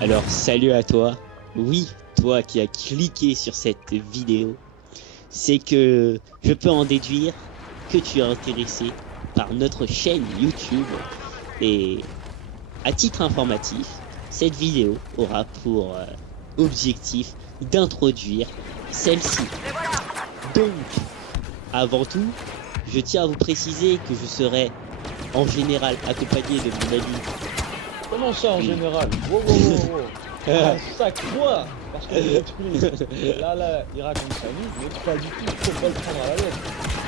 Alors salut à toi. Oui, toi qui as cliqué sur cette vidéo, c'est que je peux en déduire que tu es intéressé par notre chaîne YouTube. Et à titre informatif, cette vidéo aura pour objectif d'introduire celle-ci. Donc, avant tout, je tiens à vous préciser que je serai en général accompagné de mon ami. Comment ça en général? Wow, wow, wow, wow. Un sac quoi? Parce qu'on est exclu. Là, il raconte sa vie, mais pas du tout, faut pas le prendre à la lettre.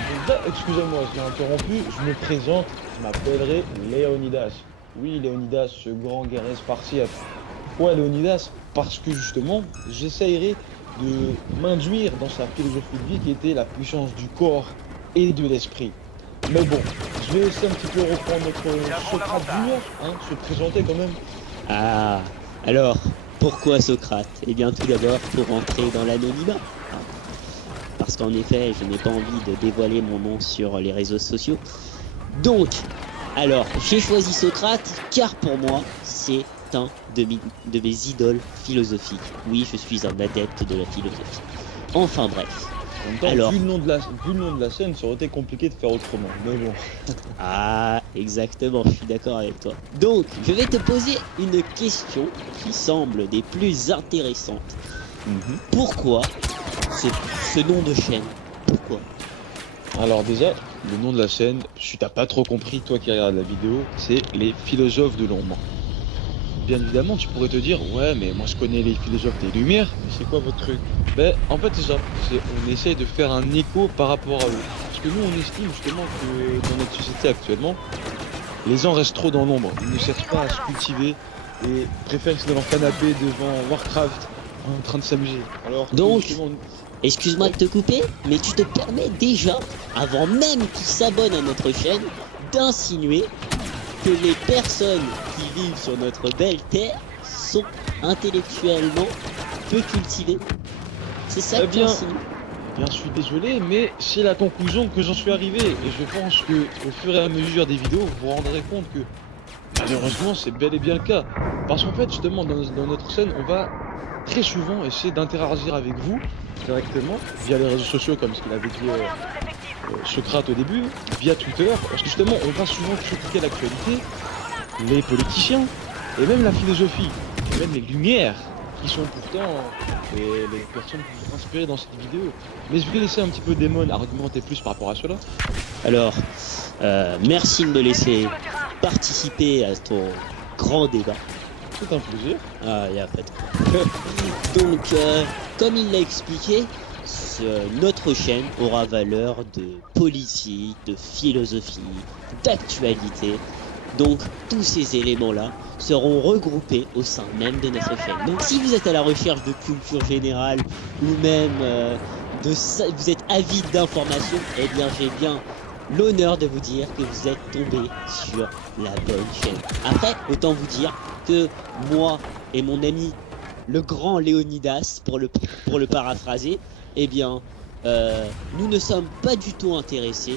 Donc là, excusez-moi, je l'ai interrompu, je me présente, je m'appellerai Léonidas. Oui, Léonidas, ce grand guerrier spartiate. Pourquoi Léonidas? Parce que justement, j'essayerai de m'induire dans sa philosophie de vie qui était la puissance du corps et de l'esprit. Mais bon, je vais aussi un petit peu reprendre notre Socrate junior, hein, se présenter quand même. Ah, alors, pourquoi Socrate? Eh bien, tout d'abord, pour entrer dans l'anonymat. Parce qu'en effet, je n'ai pas envie de dévoiler mon nom sur les réseaux sociaux. Donc, alors, j'ai choisi Socrate car pour moi, c'est un de mes idoles philosophiques. Oui, je suis un adepte de la philosophie. Enfin bref. En même temps, Alors, vu le nom de la scène, ça aurait été compliqué de faire autrement. Mais bon. ah, exactement, je suis d'accord avec toi. Donc, je vais te poser une question qui semble des plus intéressantes. Pourquoi ce nom de chaîne? Pourquoi? Alors déjà, le nom de la chaîne, si t'as pas trop compris, toi qui regardes la vidéo, c'est les philosophes de l'ombre. Bien évidemment, tu pourrais te dire, ouais, mais moi je connais les philosophes des Lumières, mais c'est quoi votre truc? Ben, en fait, c'est ça. On essaye de faire un écho par rapport à eux. Parce que nous, on estime justement que dans notre société actuellement, les gens restent trop dans l'ombre. Ils ne cherchent pas à se cultiver et préfèrent rester dans leur canapé devant Warcraft en train de s'amuser. Alors, Donc, justement, excuse-moi de te couper, mais tu te permets déjà, avant même qu'ils s'abonnent à notre chaîne, d'insinuer que les personnes qui vivent sur notre belle terre sont intellectuellement peu cultivées. C'est ça Eh que tu bien, insinues? bien, je suis désolé, mais c'est la conclusion que j'en suis arrivé. Et je pense que au fur et à mesure des vidéos, vous vous rendrez compte que malheureusement, c'est bel et bien le cas. Parce qu'en fait, justement, dans notre chaîne, on va très souvent essayer d'interagir avec vous directement via les réseaux sociaux, comme ce qu'il avait dit Socrate au début, via Twitter. Parce que justement, on va souvent critiquer l'actualité, les politiciens et même la philosophie, et même les lumières qui sont pourtant les personnes qui sont inspirées dans cette vidéo. Mais je vais laisser un petit peu Damon argumenter plus par rapport à cela. Alors, merci de me laisser participer à ton grand débat. C'est un plaisir. Ah, il y a pas de quoi. Donc, comme il l'a expliqué, notre chaîne aura valeur de politique, de philosophie, d'actualité. Donc, tous ces éléments-là seront regroupés au sein même de notre chaîne. Donc, si vous êtes à la recherche de culture générale ou même vous êtes avide d'informations, eh bien, j'ai bien l'honneur de vous dire que vous êtes tombé sur la bonne chaîne. Après, autant vous dire que moi et mon ami le grand Léonidas, pour le paraphraser, eh bien, nous ne sommes pas du tout intéressés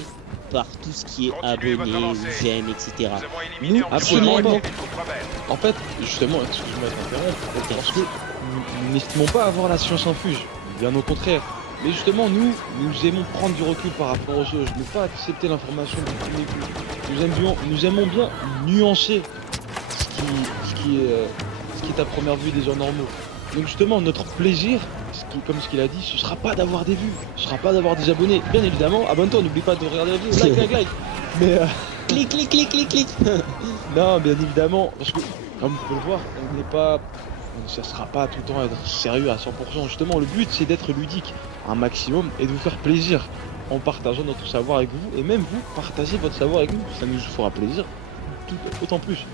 par tout ce qui est abonnés, ou j'aime, etc. Nous, Absolument finalement, pas. En fait, justement, excuse-moi de t'interrompre, parce que nous n'estimons pas avoir la science infuse, bien au contraire. Mais justement, nous aimons prendre du recul par rapport aux choses, ne pas accepter l'information du premier coup. Nous aimons bien nuancer ce qui est à première vue des gens normaux. Donc justement, notre plaisir, comme ce qu'il a dit, ce sera pas d'avoir des vues, ce sera pas d'avoir des abonnés. Bien évidemment, abonne-toi, n'oublie pas de regarder la vidéo, like. Mais clic. non, bien évidemment, parce que comme vous pouvez le voir, on ne cherchera pas tout le temps à être sérieux à 100%. Justement, le but c'est d'être ludique un maximum et de vous faire plaisir en partageant notre savoir avec vous. Et même vous, partagez votre savoir avec nous, ça nous fera plaisir autant plus.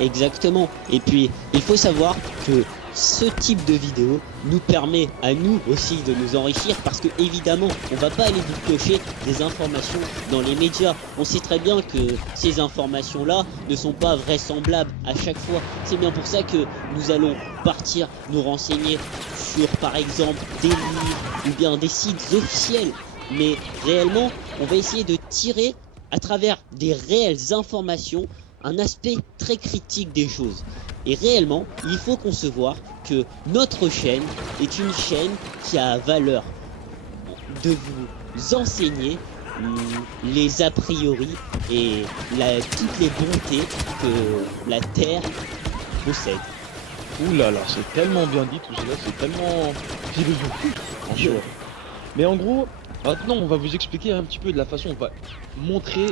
Exactement. Et puis, il faut savoir que ce type de vidéo nous permet à nous aussi de nous enrichir parce que évidemment, on va pas aller vous piocher des informations dans les médias. On sait très bien que ces informations-là ne sont pas vraisemblables à chaque fois. C'est bien pour ça que nous allons partir nous renseigner sur, par exemple, des livres ou bien des sites officiels. Mais réellement, on va essayer de tirer à travers des réelles informations un aspect très critique des choses. Et réellement, il faut concevoir que notre chaîne est une chaîne qui a valeur de vous enseigner les a priori et toutes les bontés que la Terre possède. Ouh là là, c'est tellement bien dit tout cela, c'est tellement philosophique en soi. Mais en gros, maintenant on va vous expliquer un petit peu de la façon dont on va montrer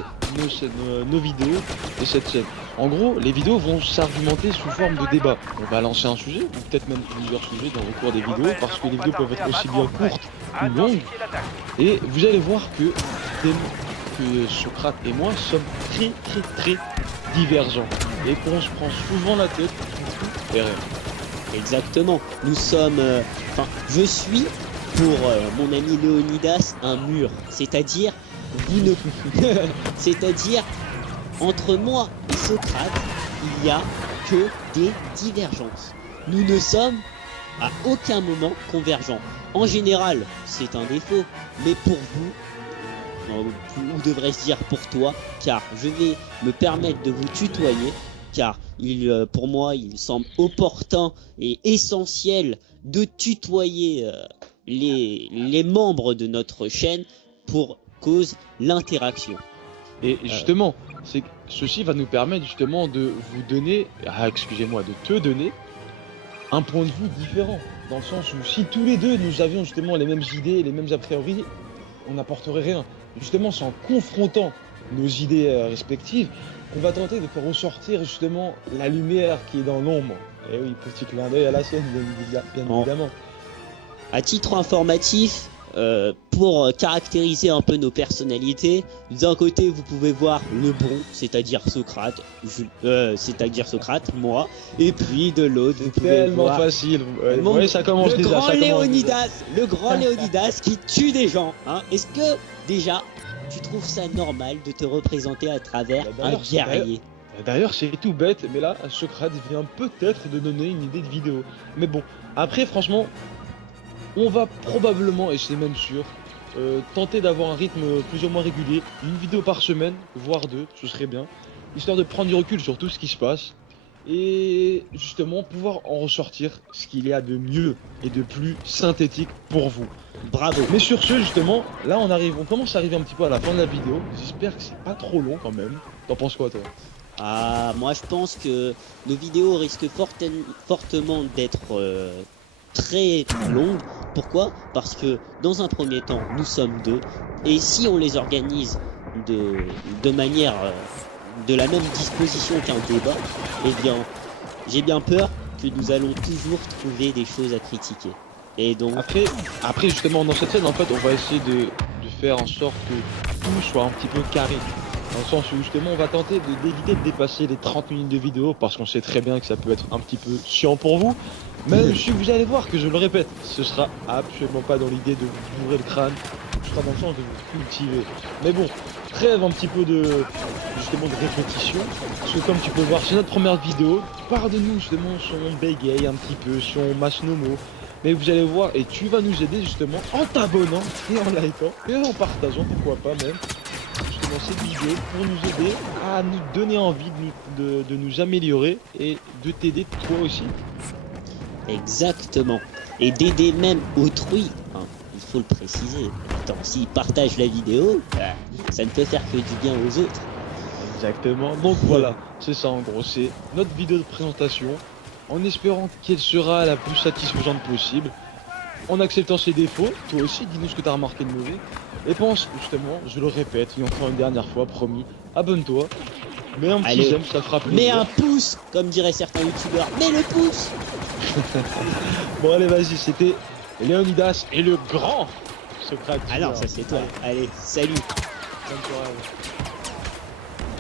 nos vidéos de cette chaîne. En gros, les vidéos vont s'argumenter sous forme de débat. On va lancer un sujet, ou peut-être même plusieurs sujets dans le cours des vidéos, parce que les vidéos peuvent être aussi bien courtes que longues. Et vous allez voir que Socrate et moi sommes très divergents. Et qu'on se prend souvent la tête pour tout et rien. Exactement. Nous sommes... Enfin, je suis, pour mon ami Léonidas, un mur. C'est-à-dire, vous ne... C'est-à-dire, entre moi et Socrate, il n'y a que des divergences. Nous ne sommes à aucun moment convergents. En général, c'est un défaut, mais pour vous, ou devrais-je dire pour toi, car je vais me permettre de vous tutoyer, car pour moi, il semble opportun et essentiel de tutoyer les membres de notre chaîne pour cause l'interaction. Et justement, ceci va nous permettre justement de vous donner, de te donner un point de vue différent. Dans le sens où si tous les deux nous avions justement les mêmes idées, les mêmes a priori, on n'apporterait rien. Justement, c'est en confrontant nos idées respectives qu'on va tenter de faire ressortir justement la lumière qui est dans l'ombre. Et oui, petit clin d'œil à la scène, bien évidemment. À titre informatif, pour caractériser un peu nos personnalités, d'un côté vous pouvez voir le bon, c'est-à-dire Socrate, moi, et puis de l'autre vous pouvez tellement voir facile. Ouais, ça commence le déjà. Grand Léonidas, le grand Léonidas qui tue des gens. Hein. Est-ce que déjà tu trouves ça normal de te représenter à travers un guerrier? D'ailleurs, c'est tout bête, mais là, Socrate vient peut-être de donner une idée de vidéo. Mais bon, après, franchement, on va probablement, et c'est même sûr, tenter d'avoir un rythme plus ou moins régulier, une vidéo par semaine, voire deux, ce serait bien, histoire de prendre du recul sur tout ce qui se passe, et justement pouvoir en ressortir ce qu'il y a de mieux et de plus synthétique pour vous. Bravo. Mais sur ce, justement, là on commence à arriver un petit peu à la fin de la vidéo, j'espère que c'est pas trop long quand même. T'en penses quoi toi? Ah, moi je pense que nos vidéos risquent fortement d'être très longues. Pourquoi? Parce que dans un premier temps, nous sommes deux, et si on les organise de manière de la même disposition qu'un débat, eh bien, j'ai bien peur que nous allons toujours trouver des choses à critiquer. Et donc... Après justement, dans cette scène, en fait, on va essayer de faire en sorte que tout soit un petit peu carré. Dans le sens où justement on va tenter d'éviter de dépasser les 30 minutes de vidéo parce qu'on sait très bien que ça peut être un petit peu chiant pour vous. Même si vous allez voir que je le répète, ce sera absolument pas dans l'idée de vous bourrer le crâne, ce sera dans le sens de vous cultiver. Mais bon, trêve un petit peu justement de répétition, parce que comme tu peux voir, c'est notre première vidéo, pardonne-nous justement si on bégaye un petit peu, si on masse nos mots. Mais vous allez voir, et tu vas nous aider justement en t'abonnant et en likant et en partageant, pourquoi pas même, justement cette vidéo pour nous aider à nous donner envie de nous améliorer et de t'aider toi aussi. Exactement. Et d'aider même autrui, hein, il faut le préciser. Attends, s'ils partagent la vidéo, ça ne peut faire que du bien aux autres. Exactement. Donc voilà, c'est ça en gros, c'est notre vidéo de présentation, en espérant qu'elle sera la plus satisfaisante possible, en acceptant ses défauts. Toi aussi, dis-nous ce que tu as remarqué de mauvais. Et pense justement, je le répète, et encore une dernière fois, promis, abonne-toi. Mets un petit j'aime, ça fera plaisir. Mets un pouce, comme diraient certains youtubeurs. Mets le pouce. Bon allez, vas-y, c'était Léonidas et le grand Socrate. Alors ça c'est toi. Allez, salut. Bonne soirée.